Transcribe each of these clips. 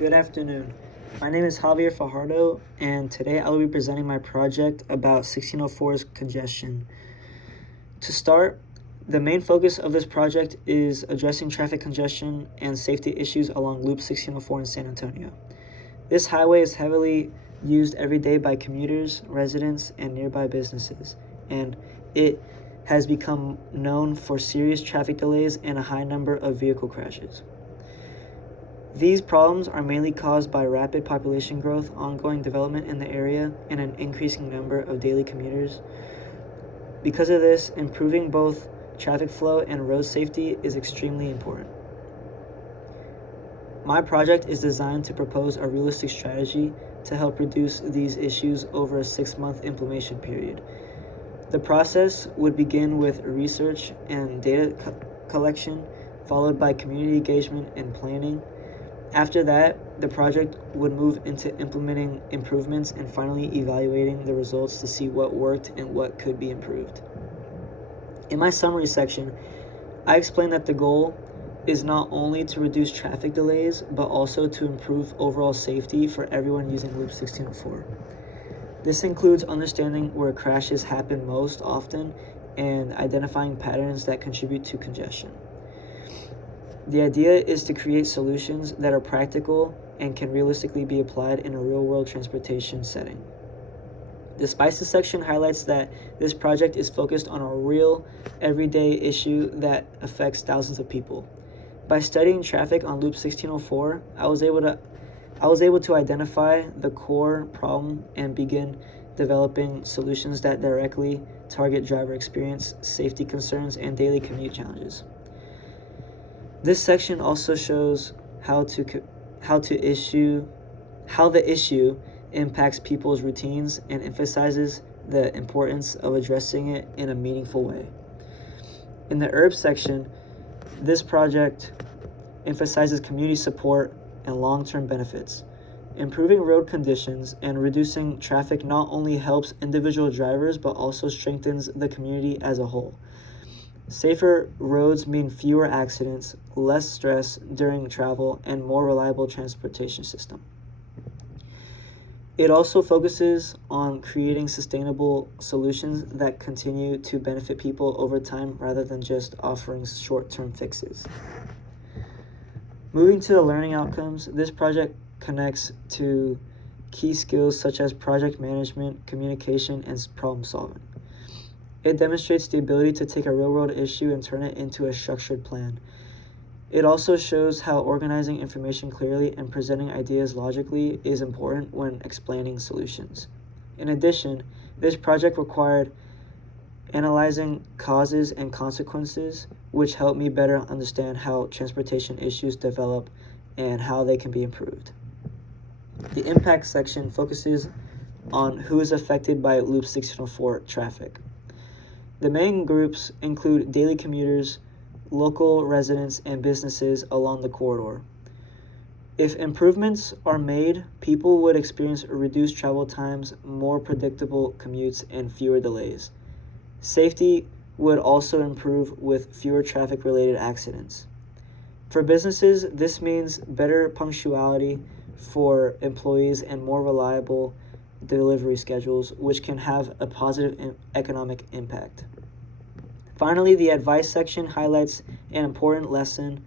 Good afternoon. My name is Javier Fajardo, and today I will be presenting my project about 1604's congestion. To start, the main focus of this project is addressing traffic congestion and safety issues along Loop 1604 in San Antonio. This highway is heavily used every day by commuters, residents, and nearby businesses, and it has become known for serious traffic delays and a high number of vehicle crashes. These problems are mainly caused by rapid population growth, ongoing development in the area, and an increasing number of daily commuters. Because of this, improving both traffic flow and road safety is extremely important. My project is designed to propose a realistic strategy to help reduce these issues over a 6-month implementation period. The process would begin with research and data collection, followed by community engagement and planning. After that, the project would move into implementing improvements and finally evaluating the results to see what worked and what could be improved. In my summary section, I explained that the goal is not only to reduce traffic delays, but also to improve overall safety for everyone using Loop 1604. This includes understanding where crashes happen most often and identifying patterns that contribute to congestion. The idea is to create solutions that are practical and can realistically be applied in a real-world transportation setting. The Spices section highlights that this project is focused on a real, everyday issue that affects thousands of people. By studying traffic on Loop 1604, I was able to identify the core problem and begin developing solutions that directly target driver experience, safety concerns, and daily commute challenges. This section also shows how the issue impacts people's routines and emphasizes the importance of addressing it in a meaningful way. In the Herbs section, this project emphasizes community support and long-term benefits. Improving road conditions and reducing traffic not only helps individual drivers but also strengthens the community as a whole. Safer roads mean fewer accidents, less stress during travel, and more reliable transportation system. It also focuses on creating sustainable solutions that continue to benefit people over time rather than just offering short-term fixes. Moving to the learning outcomes, this project connects to key skills such as project management, communication, and problem solving. It demonstrates the ability to take a real-world issue and turn it into a structured plan. It also shows how organizing information clearly and presenting ideas logically is important when explaining solutions. In addition, this project required analyzing causes and consequences, which helped me better understand how transportation issues develop and how they can be improved. The impact section focuses on who is affected by Loop 1604 traffic. The main groups include daily commuters, local residents, and businesses along the corridor. If improvements are made, people would experience reduced travel times, more predictable commutes, and fewer delays. Safety would also improve with fewer traffic-related accidents. For businesses, this means better punctuality for employees and more reliable delivery schedules, which can have a positive economic impact. Finally, the advice section highlights an important lesson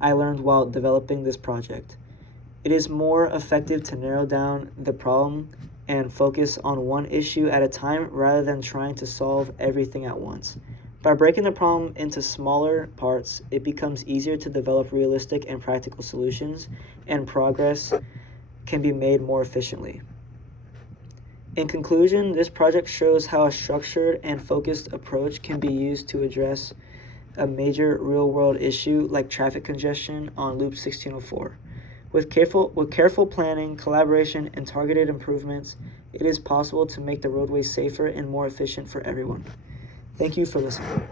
I learned while developing this project. It is more effective to narrow down the problem and focus on one issue at a time rather than trying to solve everything at once. By breaking the problem into smaller parts, it becomes easier to develop realistic and practical solutions, and progress can be made more efficiently. In conclusion, this project shows how a structured and focused approach can be used to address a major real-world issue like traffic congestion on Loop 1604. With careful planning, collaboration, and targeted improvements, it is possible to make the roadways safer and more efficient for everyone. Thank you for listening.